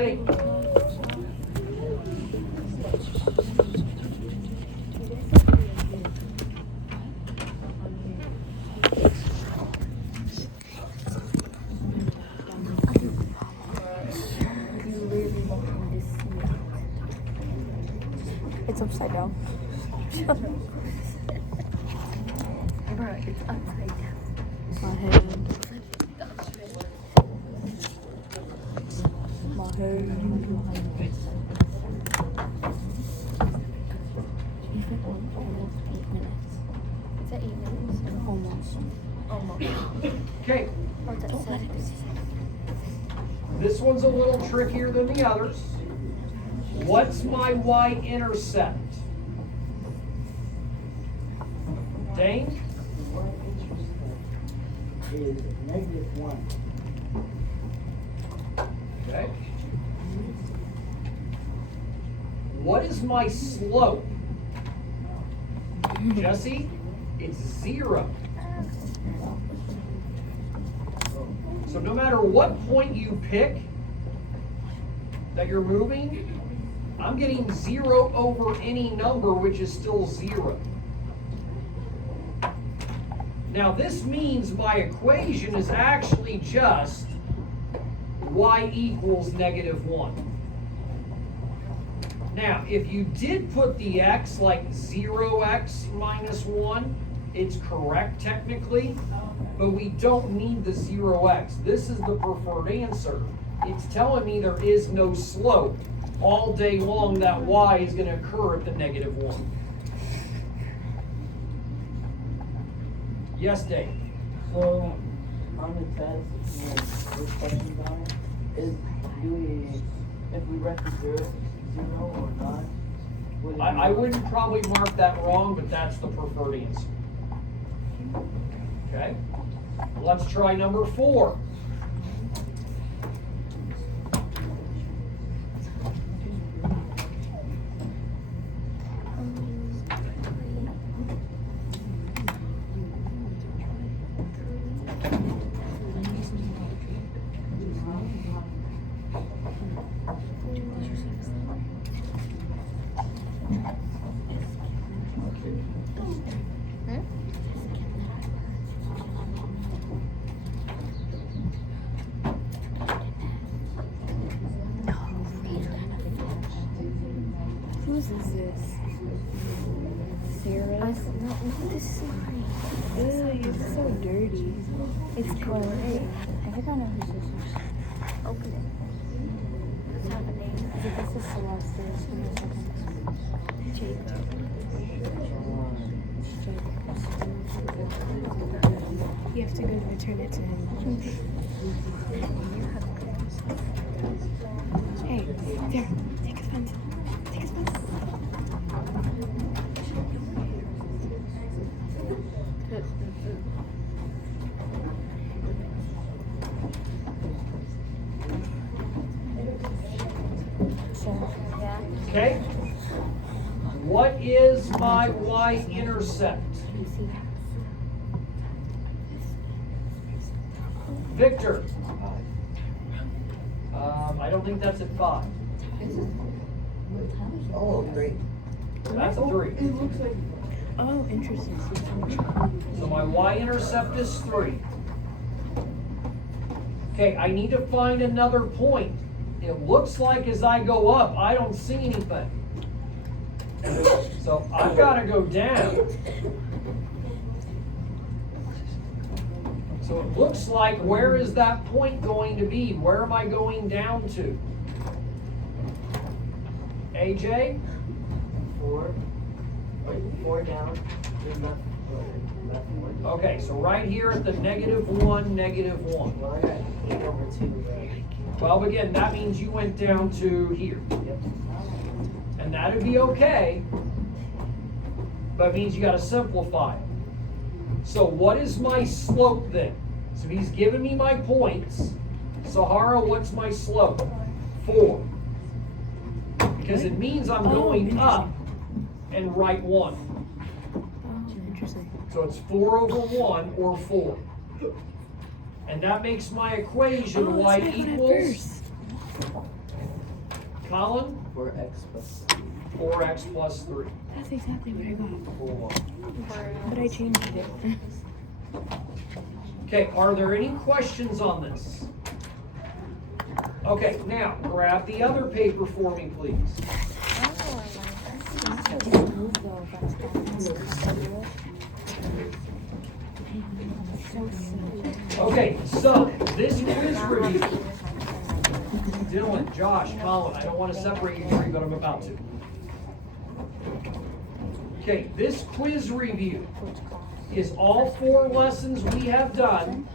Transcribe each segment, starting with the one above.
think? It's upside down. Bro, it's upside down. My hand. My hand. Almost 8 minutes. Is that 8 minutes? Almost. Almost. Okay, Oh, it's at 7. this one's a little trickier than the others. What's my y-intercept? Dane? Is -1. Okay. What is my slope? Jesse? It's 0. So no matter what point you pick that you're moving, I'm getting 0 over any number, which is still 0. Now this means my equation is actually just y equals -1. Now, if you did put the x like 0x minus 1, it's correct technically, but we don't need the 0x. This is the preferred answer. It's telling me there is no slope. All day long, that y is going to occur at the -1. Yes, Dave? So, on the test, this question's on it, is if we write the zero or not, would it I wouldn't probably mark that wrong, but that's the preferred answer. Okay? Let's try number 4. Whose is this? Sarah's? No, this is mine. Ew, it's so dirty. It's cool. I think I know whose this is. Open it. Let's have a name. I think this is Celeste's. Give me a second. Jacob. You have to go return it to him. Hey, there. Take his pencil. Take his pencil. So, Yeah. Okay? What is my y-intercept? Victor? I don't think that's at 5. Oh, great. That's a 3. oh, interesting. So my y-intercept is 3. Okay, I need to find another point. It looks like as I go up, I don't see anything. So I've got to go down. So it looks like, where is that point going to be? Where am I going down to? AJ? 4 down, then left 1. Okay, so right here at the -1, -1. Well, I got 8 over 2, Well, again, that means you went down to here. Yep. And that'd be okay, but it means you gotta simplify it. So what is my slope then? So he's given me my points. Sahara, what's my slope? 4. Because it means I'm going up and right 1. Oh, interesting. So it's 4 over 1 or 4. And that makes my equation Oh, y that's what I got at equals first. Colin? For X plus 4x plus 3. That's exactly what I got. 4. But I changed it. Okay, are there any questions on this? Okay, now grab the other paper for me, please. Okay, so this quiz review. Dylan, Josh, Colin, I don't want to separate you three, but I'm about to. Okay, this quiz review is all 4 lessons we have done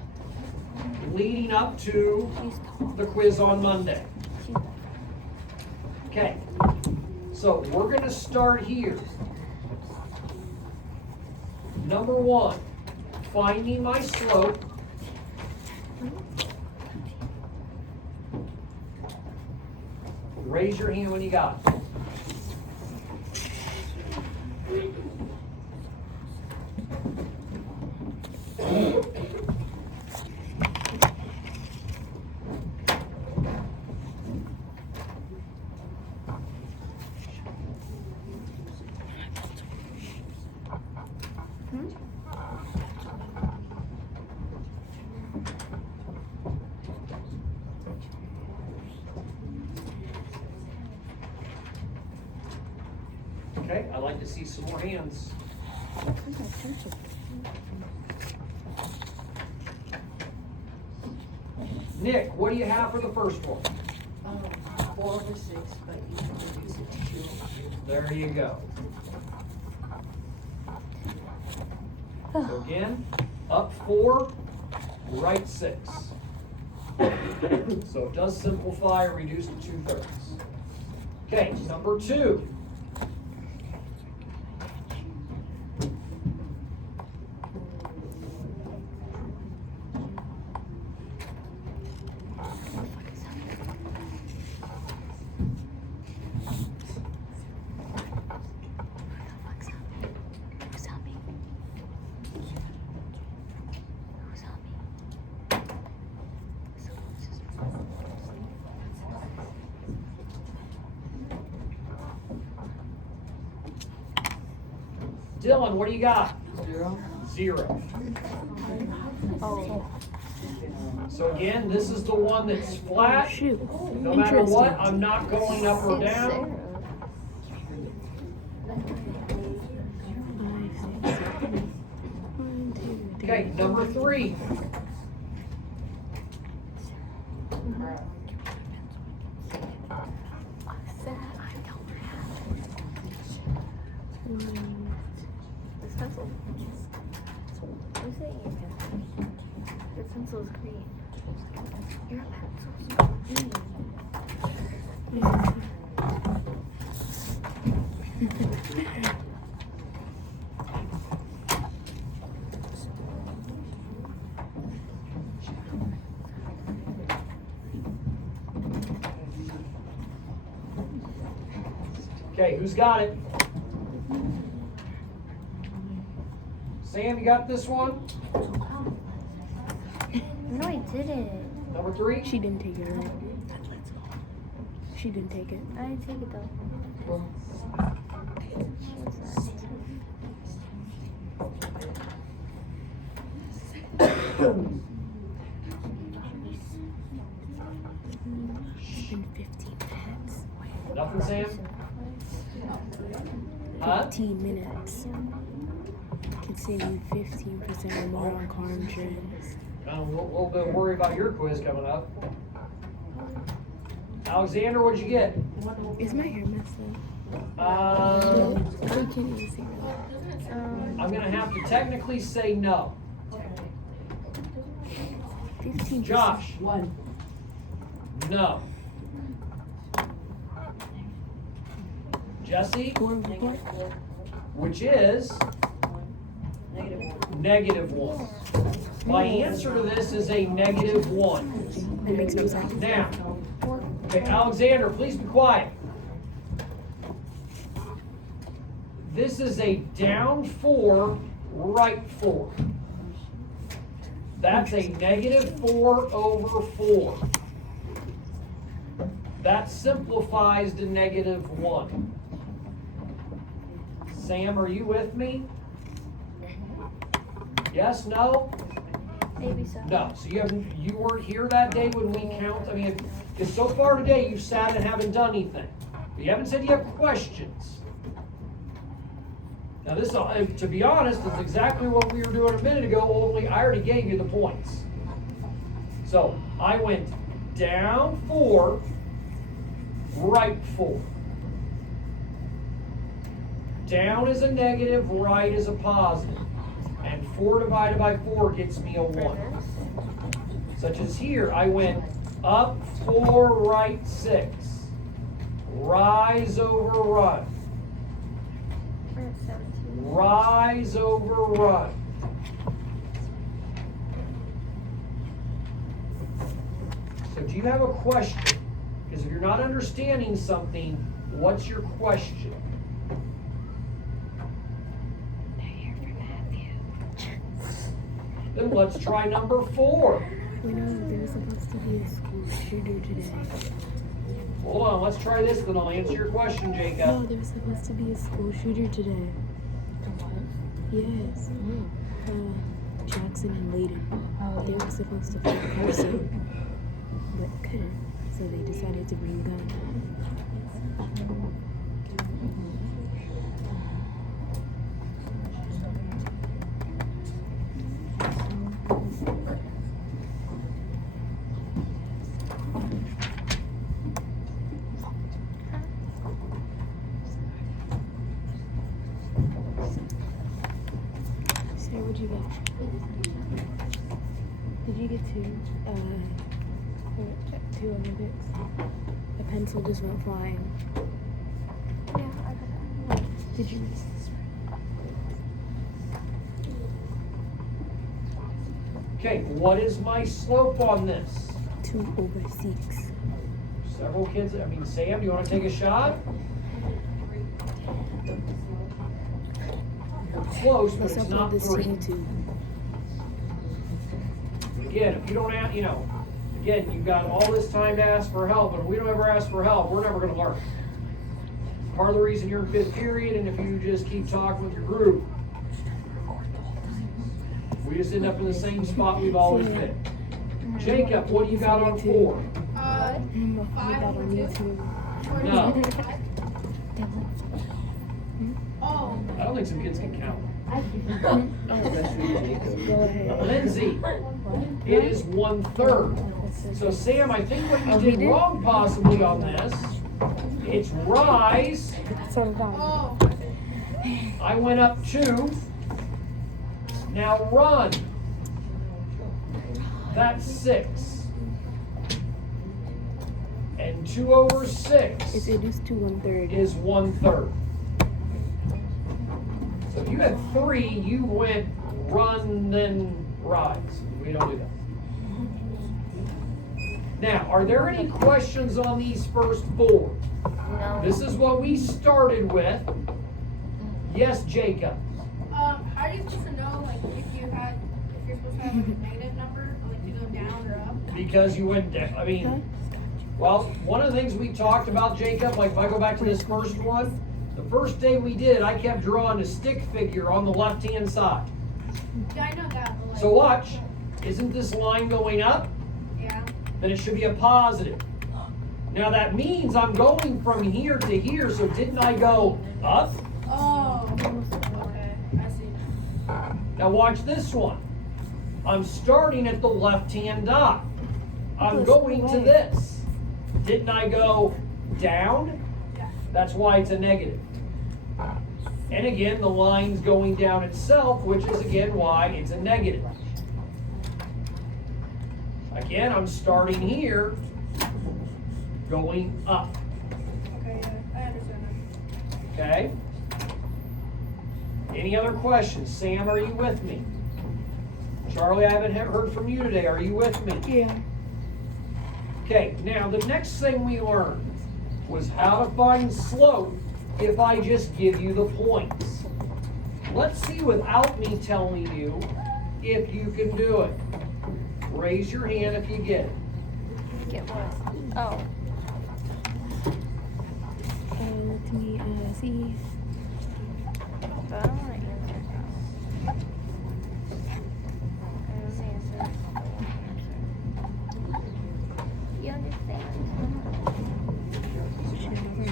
leading up to the quiz on Monday. Okay, so we're going to start here. Number 1, finding my slope. Raise your hand when you got it. Okay, I'd like to see some more hands. Nick, what do you have for the first one? 4/6, but you can reduce it to 2. There you go. So again, up 4, right 6. So it does simplify and reduce to 2/3. Okay, number 2. Dylan, what do you got? 0. 0. Oh. So again, this is the one that's flat. Shoot. No matter what, Interesting. I'm not going up or down. Okay, number 3. This pencil. Who's it? Your pencil. This pencil is green. Your pencil's green. Okay, who's got it? Sam, you got this one? No, I didn't. Number 3? She didn't take it, right? She didn't take it. I didn't take it though. It's been 15 minutes. Nothing, Sam? Huh? 15 minutes. Could save you 15% or more on car insurance. I'm a little bit worried about your quiz coming up. Alexander, what'd you get? Is my hair messed up? Um, I can't even see it. I'm gonna have to technically say no. 15%. Josh, 1. no. Jesse, Four report? which is Negative 1. -1. My answer to this is a -1. That makes no sense. Now, okay, Alexander, please be quiet. This is a down 4, right 4. That's a -4/4. that simplifies to -1. Sam, are you with me? Yes, no? Maybe so. No, so you weren't here that day when we count, I mean, if so far today you've sat and haven't done anything. You haven't said you have questions. Now this, to be honest, is exactly what we were doing a minute ago, only I already gave you the points. So, I went down 4, right 4. Down is a negative, right is a positive. And 4 divided by 4 gets me a 1. Such as here, I went up 4, right 6. Rise over run. We're at 17. Rise over run. So do you have a question? Because if you're not understanding something, what's your question? Then let's try number 4. You know, there's supposed to be a school shooter today. Hold on, let's try this, then I'll answer your question, No, Jacob. there's supposed to be a school shooter today. Yes. Jackson and Layden. They were supposed to fight Carson, but couldn't, so they decided to bring guns. Sarah, what'd you get? Did you get 2 Olympics? A pencil just went flying. Yeah, I got that. Did you? Okay, what is my slope on this? 2/6. Several kids, Sam, do you want to take a shot? Close, but Let's it's upload not this to 3. YouTube. Again, if you don't ask, again, you've got all this time to ask for help, but if we don't ever ask for help, we're never gonna learn. Part of the reason you're in 5th period, and if you just keep talking with your group, we just end up in the same spot we've always been. Jacob, what do you got on 4? We got on YouTube. No, Oh, I don't think some kids can count. Go ahead. Lindsay, it is 1/3. So Sam, I think what you did wrong possibly on this, it's rise. So did I. oh, I went up 2. Now run. That's 6. And 2/6 It is 2 1/3. is 1/3. So if you had 3, you went run, then rise. We don't do that. Now, are there any questions on these first 4? No. This is what we started with. Yes, Jacob. how are you supposed to know, like, if you're supposed to have, like, a negative number, like, to go down or up? Because you went down, well, one of the things we talked about, Jacob, like if I go back to this first one, the first day we did, I kept drawing a stick figure on the left-hand side. Yeah, I know that, but, like. So watch, isn't this line going up? Yeah. Then it should be a positive. Now that means I'm going from here to here, so didn't I go up? Oh, okay, I see. Now watch this one. I'm starting at the left-hand dot. I'm going to this. Didn't I go down? Yeah. That's why it's a negative. And again, the line's going down itself, which is again why it's a negative. Again, I'm starting here, going up. Okay, yeah, I understand that. Okay? Any other questions? Sam, are you with me? Charlie, I haven't heard from you today. Are you with me? Yeah. Okay, now the next thing we learned was how to find slope if I just give you the points. Let's see without me telling you if you can do it. Raise your hand if you get it. Get what? Oh. let me see. But I don't want to answer that. I don't answer. I won't answer. You understand? Shit, I don't know.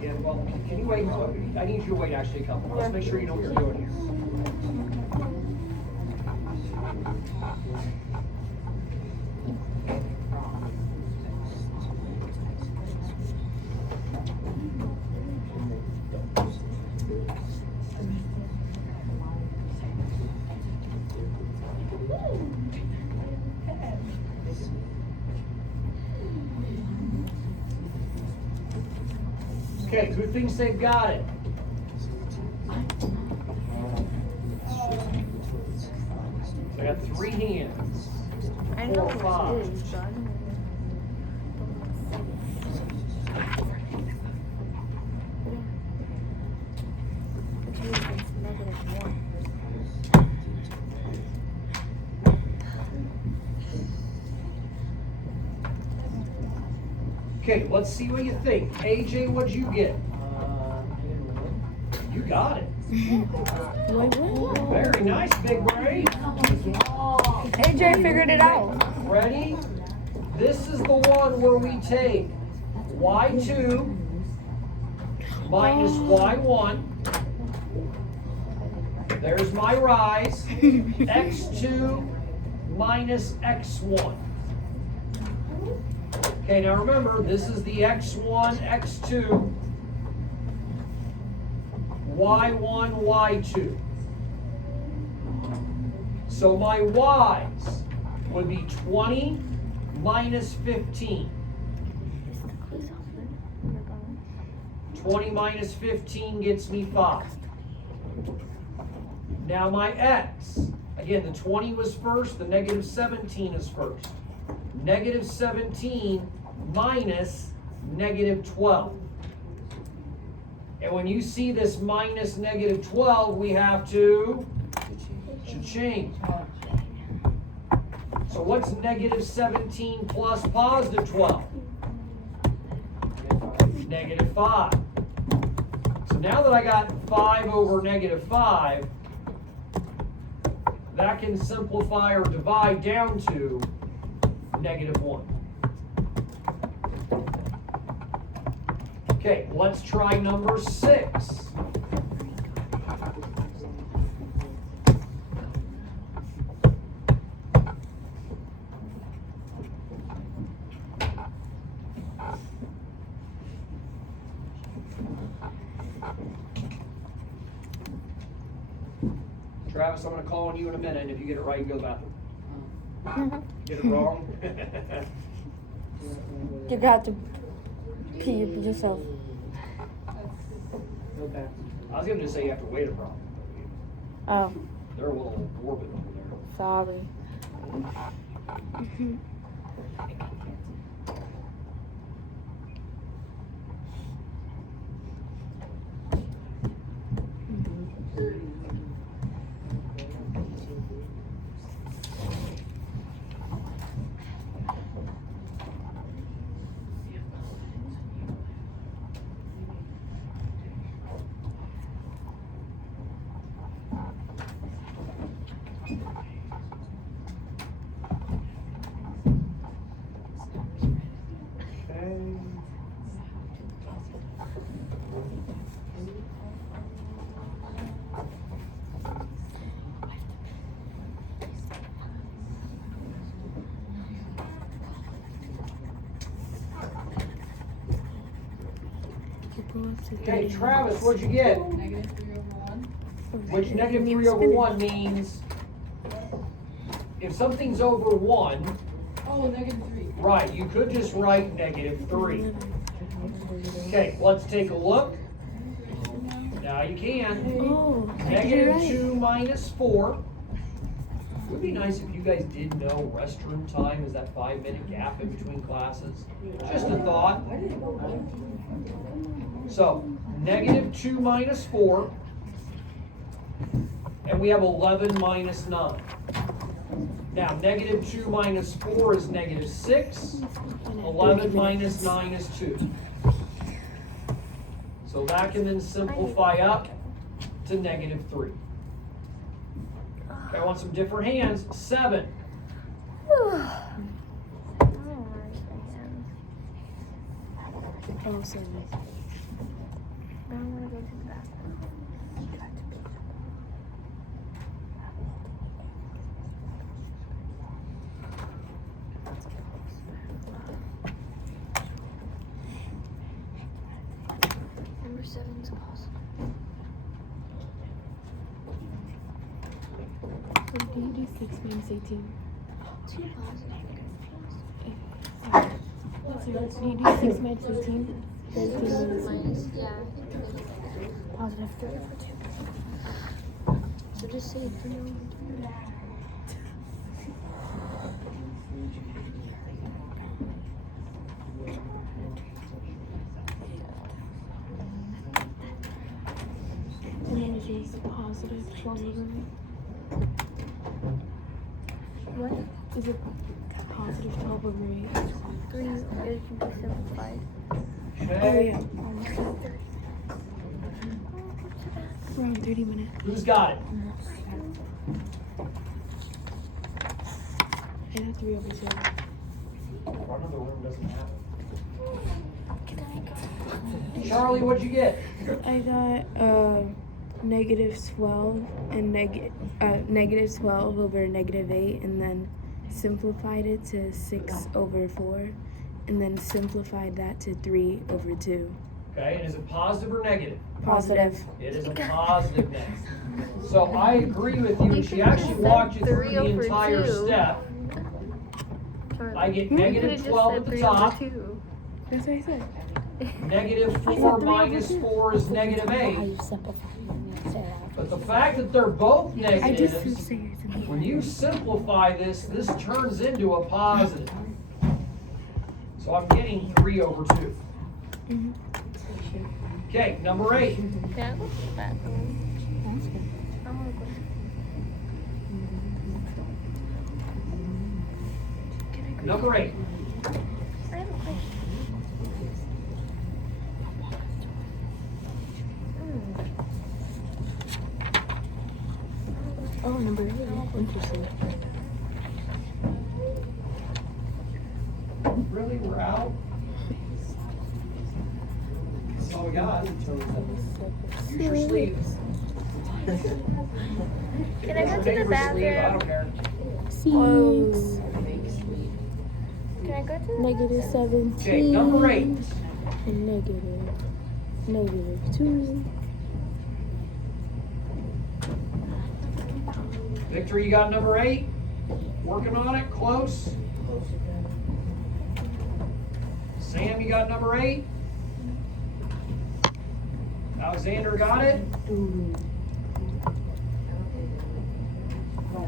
Yeah, well, can you wait? I need you to wait actually a couple. Let's make sure you know what you're doing here. Okay, who thinks they've got it? I got 3 hands. I know 4, 5. what it is, but I don't know. Okay, let's see what you think. AJ, what'd you get? You got it. Wait, what? Very nice, big brain. AJ figured it out. Ready? This is the one where we take y2 minus y1. There's my rise. x2 minus x1. Okay, now remember, this is the x1, x2, y1, y2. So my y's would be 20 minus 15. 20 minus 15 gets me 5. Now my x, again, the 20 was first, the negative 17 is first. Negative 17 minus negative 12. And when you see this minus negative 12, we have to change. So what's negative 17 plus positive 12? Negative 5. So now that I got 5 over negative 5, that can simplify or divide down to negative 1. Okay, let's try number 6. Travis, I'm going to call on you in a minute, and if you get it right, you go to the bathroom. Get it wrong? You got to pee yourself. Okay. I was going to say you have to wait a problem. Oh, They're a little morbid over there. sorry. Okay, Travis, what'd you get? Negative 3 over 1. Which negative 3 over 1 means if something's over 1, Oh, negative 3. right, you could just write negative 3. Okay, let's take a look. Now you can. Oh, I did it Negative right. 2 minus 4. It would be nice if you guys did know restroom time is that 5-minute gap in between classes. Just a thought. So, negative 2 minus 4. And we have 11 minus 9. Now, negative 2 minus 4 is negative 6. 11 minus 9 is 2. So that can then simplify up to negative 3. Okay, I want some different hands. 7. Oh, 7. I want to go to the bathroom. Number 7's possible. So do you do 6 minus 18? 2 positive. So do you do 6 minus 18? 13 minus Minus, yeah. positive 3 over 2. So just say 3 over 2. And then it is positive 12 over 8. What? Is it positive 12 over 8? 3 is can be simplified. Okay. We're on 30 minutes. Who's got it? I have 3 over 2. Front of the room doesn't have Can I go? it. Charlie, what'd you get? I got negative 12 and negative 12 over negative 8, and then simplified it to 6 over 4, and then simplified that to 3 over 2. Okay, and is it positive or negative? Positive. It is a positive next. So I agree with you, and You she could've actually just walked said you through 3 the over entire 2. step. I get You negative could've 12 at just the said 3 over top. 2. That's what I said. Negative said 4 3 over minus 2. 4 is negative 8. But the fact that they're both I just negatives, say it's in when you simplify this, this turns into a positive. So I'm getting 3 over 2. Mhm. Okay, number 8. Can I go to the bathroom? That's good. I want to go. Can I go? Number 8. I have a question. Oh, number 8. Interesting. Really, we're out? That's all we got. Use your sleeves. Can I go to the Take your sleeve, I don't bathroom? care. 6. Can I go to the Negative 17. Okay, number 8. And negative 2. Victor, you got number 8? Working on it, close. Sam, you got number 8? Alexander got it?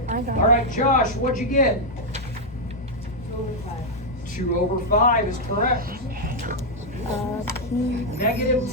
I got All right, Josh, what'd you get? 2 over 5 is correct. P Negative